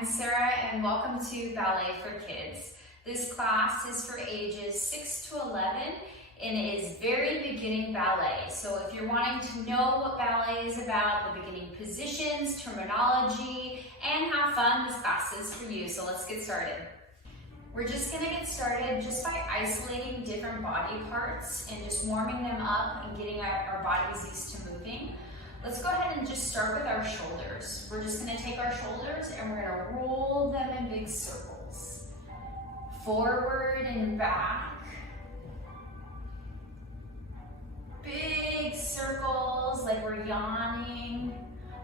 I'm Sarah and welcome to Ballet for Kids. This class is for ages 6 to 11 and it is very beginning ballet. So if you're wanting to know what ballet is about, the beginning positions, terminology, and have fun, this class is for you. So let's get started. We're just going to get started just by isolating different body parts and just warming them up and getting our bodies used to moving. Let's go ahead and just start with our shoulders. We're just going to take our shoulders and we're going to roll them in big circles. Forward and back. Big circles like we're yawning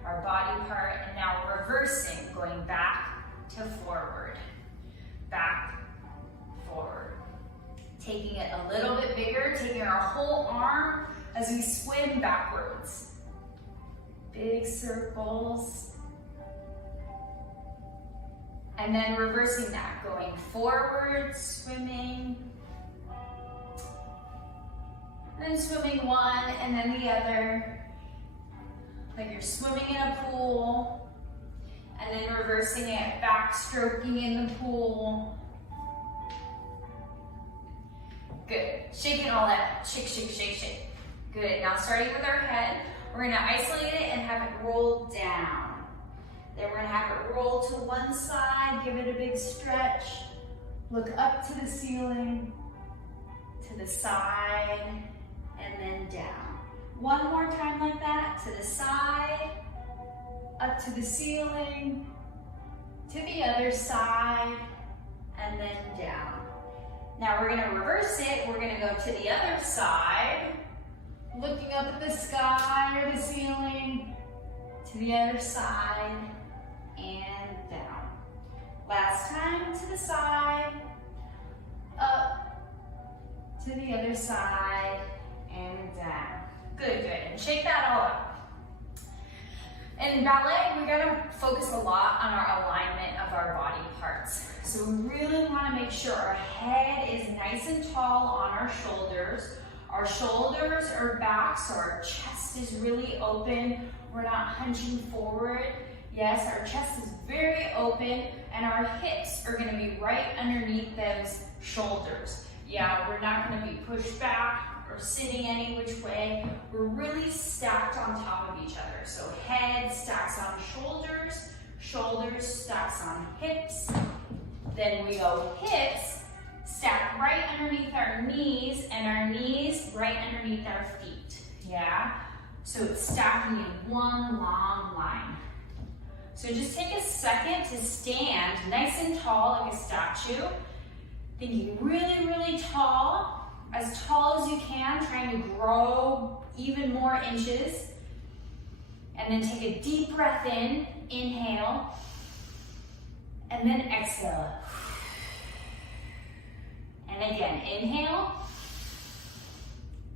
our body part, and now reversing, going back to forward. Back, forward. Taking it a little bit bigger, taking our whole arm as we swim backwards. Big circles. And then reversing that, going forward, swimming. Then swimming one and then the other. Like you're swimming in a pool. And then reversing it, backstroking in the pool. Good. Shaking all that. Shake, shake, shake, shake. Good. Now starting with our head, we're going to isolate it and have it roll down. Then we're going to have it roll to one side, give it a big stretch. Look up to the ceiling, to the side, and then down. One more time like that, to the side, up to the ceiling, to the other side, and then down. Now we're going to reverse it. We're going to go to the other side, looking up at the sky or the ceiling, to the other side, and down. Last time, to the side, up, to the other side, and down. Good, good. And shake that all up. In ballet, we gotta focus a lot on our alignment of our body parts. So we really wanna make sure our head is nice and tall on our shoulders. Our shoulders are back, so our chest is really open. We're not hunching forward. Yes, our chest is very open, and our hips are gonna be right underneath those shoulders. Yeah, we're not gonna be pushed back or sitting any which way. We're really stacked on top of each other. So head stacks on shoulders, shoulders stacks on hips. Then we go hips, stack right underneath our knees, and our knees right underneath our feet. Yeah? So it's stacking in one long line. So just take a second to stand nice and tall like a statue. Thinking really, really tall as you can, trying to grow even more inches. And then take a deep breath in, inhale, and then exhale. And again, inhale,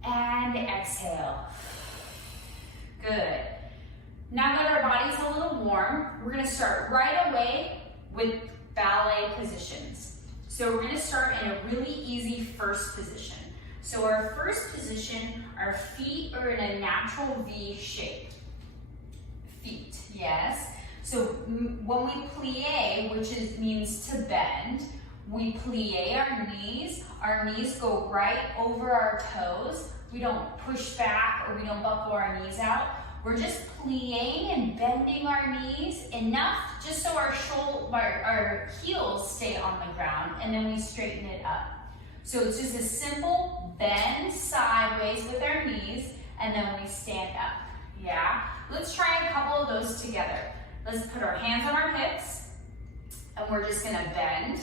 and exhale. Good. Now that our body's a little warm, we're gonna start right away with ballet positions. So we're gonna start in a really easy first position. So our first position, our feet are in a natural V shape. Feet, yes. So when we plie, which means to bend, we plie our knees go right over our toes. We don't push back or we don't buckle our knees out. We're just plieing and bending our knees enough just so our heels stay on the ground, and then we straighten it up. So it's just a simple bend sideways with our knees, and then we stand up. Yeah? Let's try a couple of those together. Let's put our hands on our hips, and we're just gonna bend,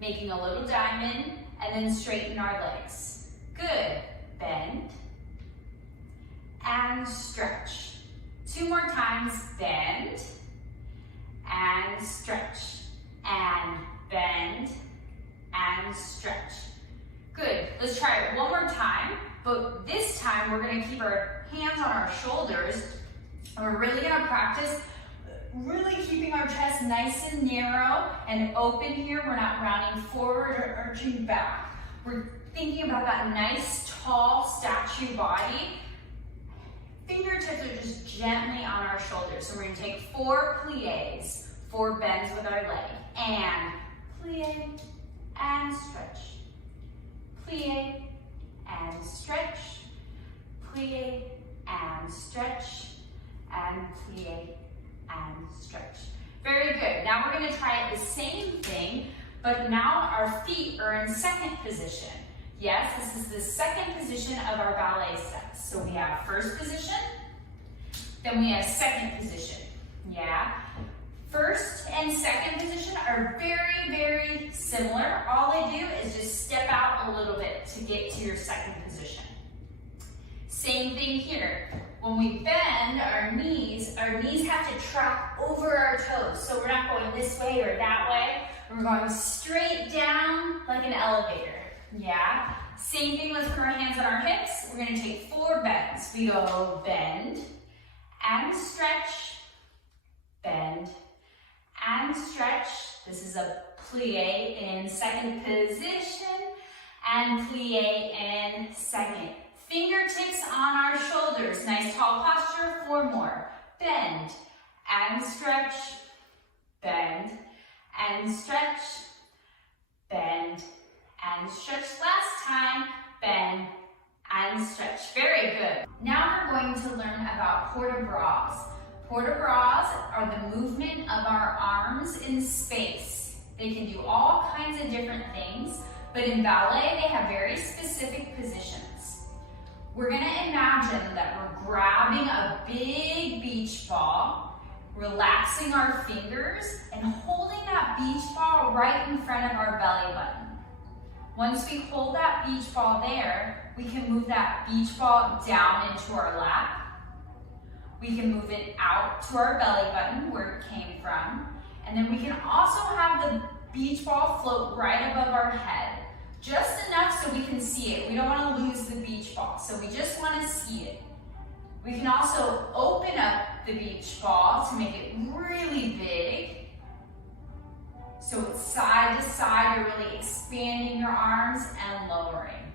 making a little diamond, and then straighten our legs. Good. Bend and stretch. Two more times. Bend and stretch. And bend and stretch. Good. Let's try it one more time, but this time we're going to keep our hands on our shoulders, and we're really going to practice really keeping our chest nice and narrow and open here. We're not rounding forward or arching back. We're thinking about that nice, tall statue body. Fingertips are just gently on our shoulders. So we're going to take 4 plies. 4 bends with our leg. And plie and stretch. Plie and stretch. Plie and stretch. And plie and stretch. Very good. Now we're going to try the same thing, but now our feet are in second position. Yes, this is the second position of our ballet steps. So we have first position, then we have second position. Yeah. First and second position are very, very similar. All they do is just step out a little bit to get to your second position. Same thing here. When we bend our knees have to track over our toes. So we're not going this way or that way. We're going straight down like an elevator. Yeah. Same thing with our hands on our hips. We're going to take 4 bends. We go bend and stretch, bend and stretch. This is a plie in second position and plie in second. Fingertips on our shoulders. Nice tall posture. 4 more. Bend and stretch, bend and stretch, bend and stretch. Last time, bend and stretch. Very good. Now we're going to learn about port de bras. Port de bras are the movement of our arms in space. They can do all kinds of different things, but in ballet, they have very specific positions. We're going to imagine that we're grabbing a big beach ball, relaxing our fingers, and holding that beach ball right in front of our belly button. Once we hold that beach ball there, we can move that beach ball down into our lap. We can move it out to our belly button where it came from. And then we can also have the beach ball float right above our head. Just enough so we can see it. We don't want to lose the beach ball, so we just want to see it. We can also open up the beach ball to make it really big. So it's side to side, you're really expanding your arms and lowering.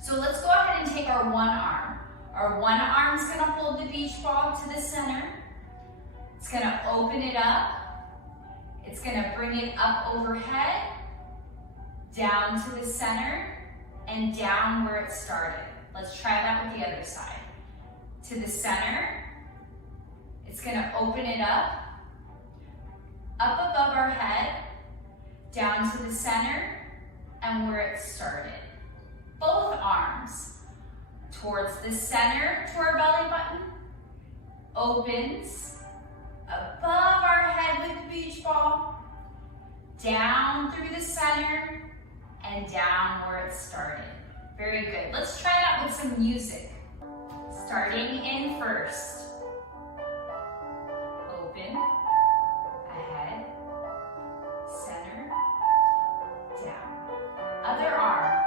So let's go ahead and take our one arm. Our one arm is going to hold the beach ball to the center. It's going to open it up. It's going to bring it up overhead, down to the center, and down where it started. Let's try that with the other side. To the center, it's going to open it up above our head, down to the center, and where it started. Both arms towards the center, to our belly button, opens above our head with the beach ball, down through the center, and down where it started. Very good. Let's try that with some music. Starting in first. Open, ahead, center, down. Other arm.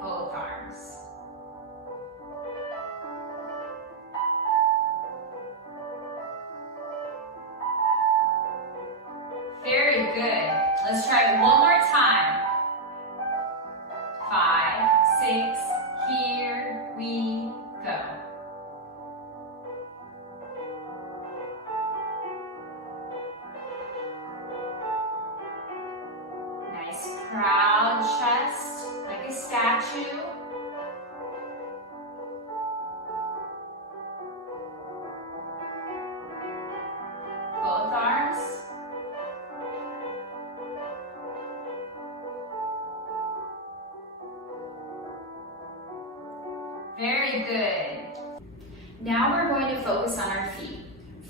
Both arms. Very good. Let's try it one more time. 5, 6, here we go. Nice proud chest, like a statue. Both arms. Very good. Now we're going to focus on our feet.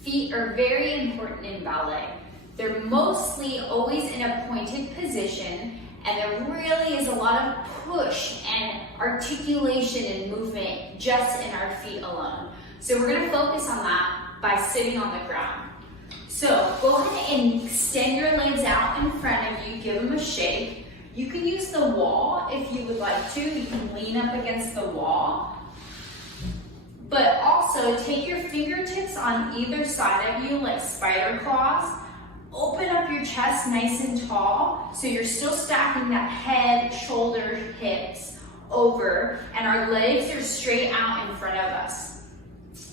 Feet are very important in ballet. They're mostly always in a pointed position, and there really is a lot of push and articulation and movement just in our feet alone. So we're going to focus on that by sitting on the ground. So go ahead and extend your legs out in front of you, give them a shake. You can use the wall if you would like to. You can lean up against the wall. But also take your fingertips on either side of you like spider claws. Open up your chest nice and tall so you're still stacking that head, shoulders, hips over, and our legs are straight out in front of us.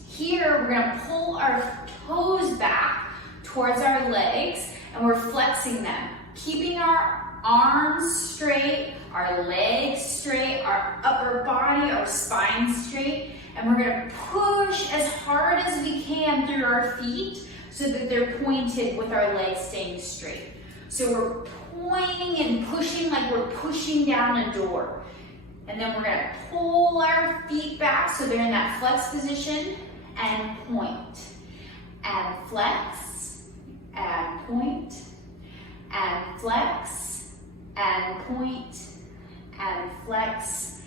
Here, we're gonna pull our toes back towards our legs, and we're flexing them, keeping our arms straight, our legs straight, our upper body, our spine straight, and we're gonna push as hard as we can through our feet so that they're pointed with our legs staying straight. So we're pointing and pushing like we're pushing down a door. And then we're gonna pull our feet back so they're in that flex position and point. And flex, and point, and flex, and point, and flex,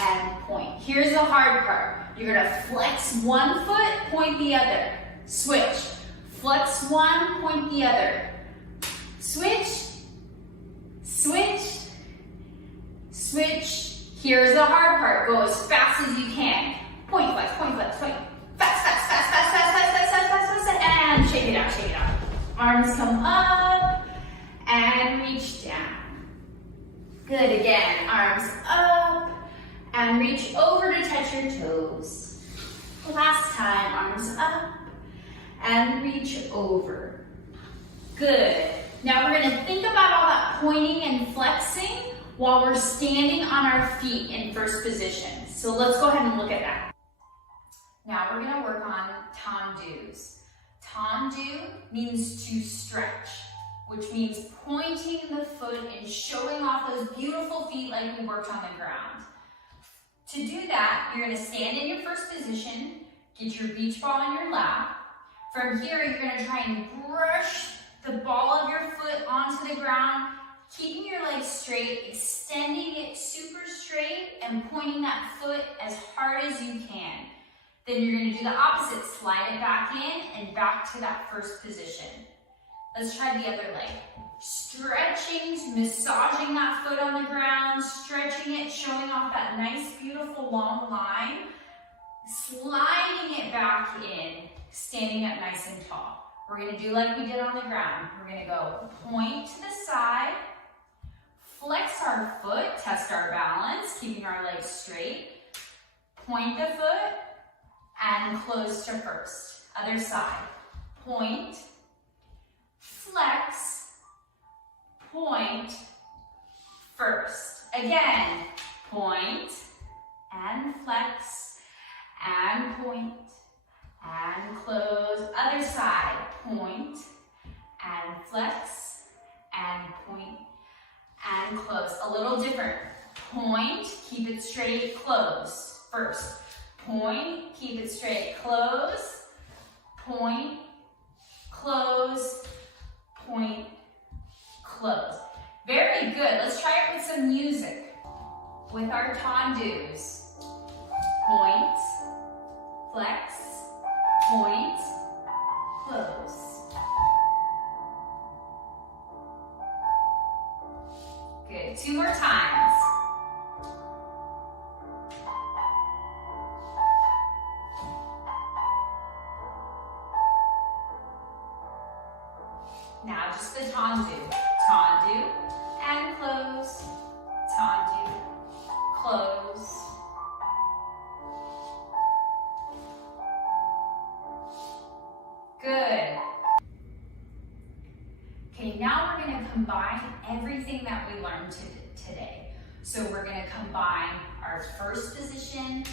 and point. Here's the hard part. You're gonna flex one foot, point the other. Switch. Flex one, point the other. Switch, switch, switch. Here's the hard part. Go as fast as you can. Point, flex, point, flex, point. Fast, fast, fast, fast, fast, fast, fast, fast, fast, fast, and shake it out, shake it out. Arms come up and reach down. Good, again. Arms up and reach over to touch your toes. Last time, arms up and reach over. Good. Now we're gonna think about all that pointing and flexing while we're standing on our feet in first position. So let's go ahead and look at that. Now we're gonna work on tendus. Tendu means to stretch, which means pointing the foot and showing off those beautiful feet like we worked on the ground. To do that, you're gonna stand in your first position, get your beach ball on your lap. From here, you're gonna try and brush the ball of your foot onto the ground, keeping your legs straight, extending it super straight, and pointing that foot as hard as you can. Then you're gonna do the opposite, slide it back in and back to that first position. Let's try the other leg. Stretching, massaging that foot on the ground, stretching it, showing off that nice, beautiful long line, sliding it back in, standing up nice and tall. We're gonna do like we did on the ground. We're gonna go point to the side, flex our foot, test our balance, keeping our legs straight, point the foot, and close to first. Other side, point, flex, point, first. Again, point, and flex, and point, and close. Other side, point, and flex, and point, and close. A little different. Point, keep it straight, close. First, point, keep it straight, close, point, close, point, close. Very good. Let's try it with some music. With our tendus. Point, flex, point, close. Good. 2 more times. Now just the tendu. Tendu and close. Tendu, close. Good. Okay, now we're going to combine everything that we learned today. So we're going to combine our first position,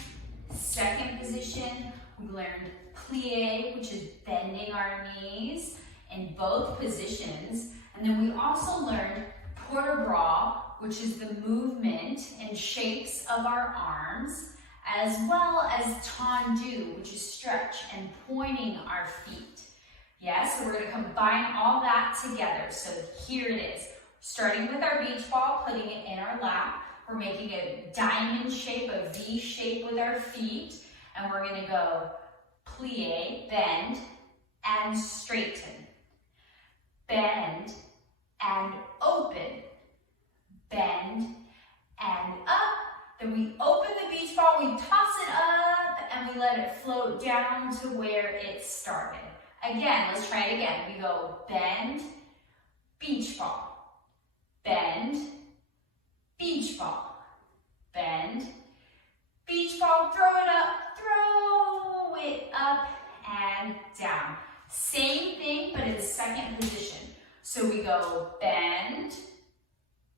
second position. We learned plie, which is bending our knees in both positions. And then we also learned port de bras, which is the movement and shapes of our arms, as well as tendu, which is stretch and pointing our feet. Yes, so we're going to combine all that together. So here it is. Starting with our beach ball, putting it in our lap. We're making a diamond shape, a V shape with our feet. And we're going to go plie, bend, and straighten. Bend and open. Bend and up. Then we open the beach ball, we toss it up, and we let it float down to where it started. Again, let's try it again. We go bend, beach ball, bend, beach ball, bend, beach ball, throw it up and down. Same thing, but in the second position. So we go bend,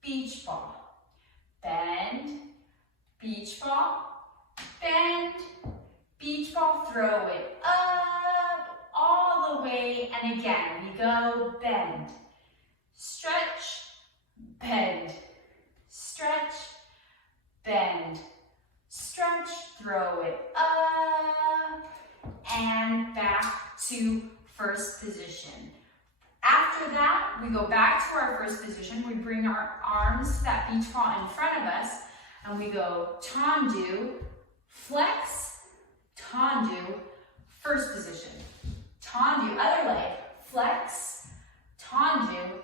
beach ball, bend, beach ball, bend, beach ball, throw it up, all the way, and again, we go bend, stretch, bend, stretch, bend, stretch, throw it up, and back to first position. After that, we go back to our first position. We bring our arms to that beach ball in front of us, and we go tendu, flex, tendu, first position. Tendu, other leg, flex, tendu,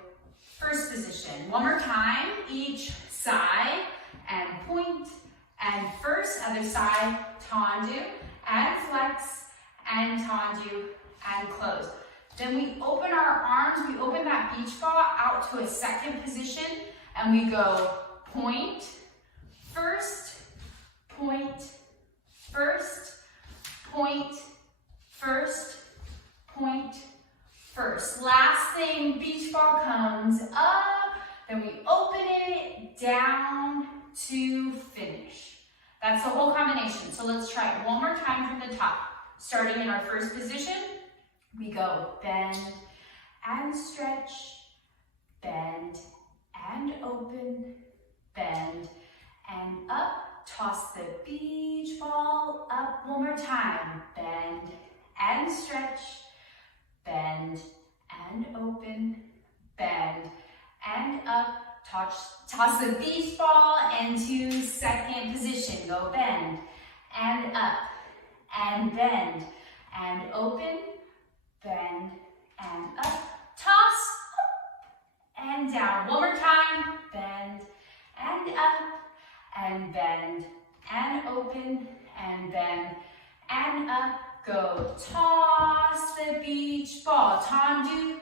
first position. One more time, each side, and point, and first, other side, tendu, and flex, and tendu, and close. Then we open our arms, we open that beach ball out to a second position, and we go point, first, point, first, point, first, point, first. Last thing, beach ball comes up, then we open it down to finish. That's the whole combination. So let's try it one more time from the top. Starting in our first position, we go bend and stretch, bend and open, bend and up. Toss the beach ball up one more time. Bend and stretch, bend and open, bend and up. Toss the beach ball into second position. Go bend and up and bend and open, bend and up. Toss up and down. One more time. Bend and up and bend and open and bend and up. Go toss the beach ball. Tendu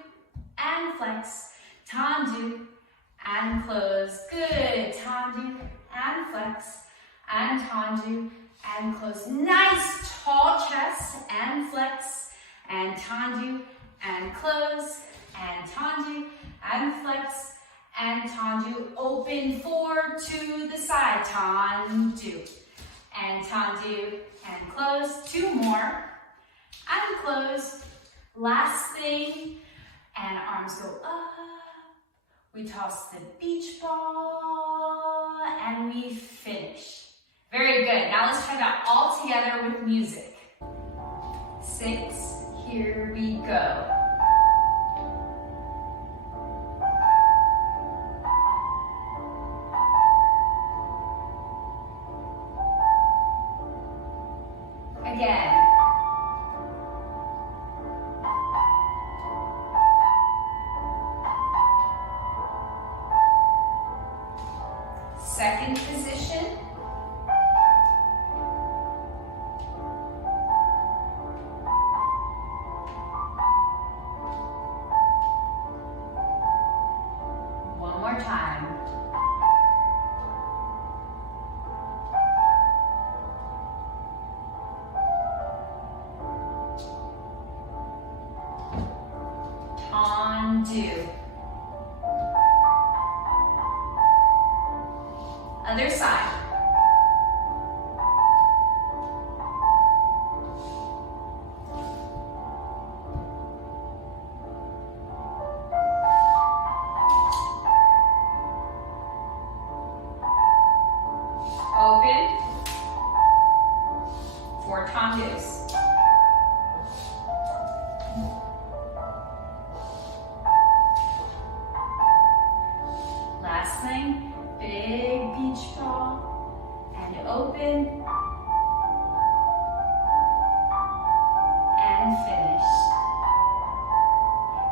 and flex. Tendu and close. Good. Tendu and flex and tendu and close. Nice tall chest and flex and tendu and close and tendu and flex and tendu. Open forward to the side. Tendu and tendu and close. Two more and close. Last thing, and arms go up. We toss the beach ball and we finish. Very good. Now let's try that all together with music. 6, here we go. Again. Second position. One more time. Tendu. Other side. Open. 4 tendus. Last thing, big beach ball and open and finish.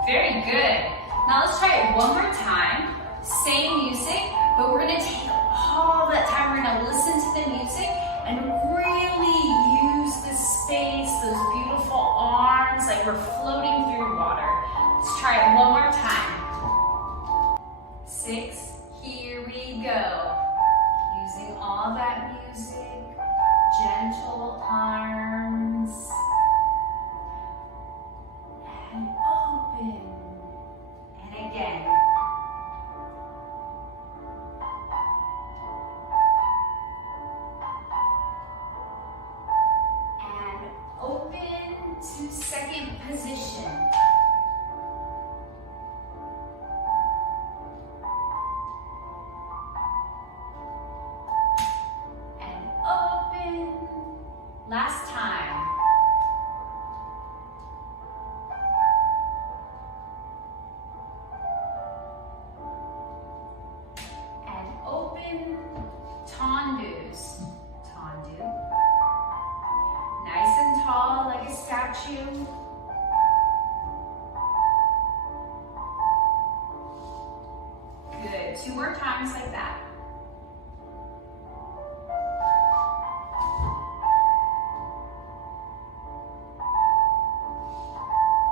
Very good. Now let's try it one more time. Same music, but we're gonna take all that time. We're gonna listen to the music and really use the space, those beautiful arms, like we're floating through water. Let's try it one more time. 6, here we go. Using all that into second position. And open. Last time. And open. Tendus. Tendu. Nice and tall like a statue. Good. 2 more times like that.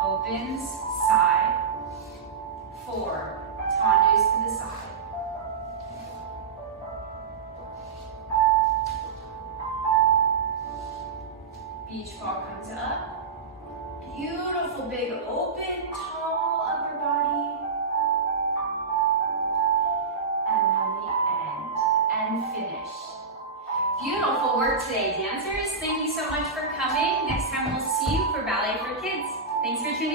Opens, side. 4. Tendus to the side. Beach ball comes up. Beautiful big open, tall upper body. And then we end and finish. Beautiful work today, dancers. Thank you so much for coming. Next time we'll see you for Ballet for Kids. Thanks for tuning in.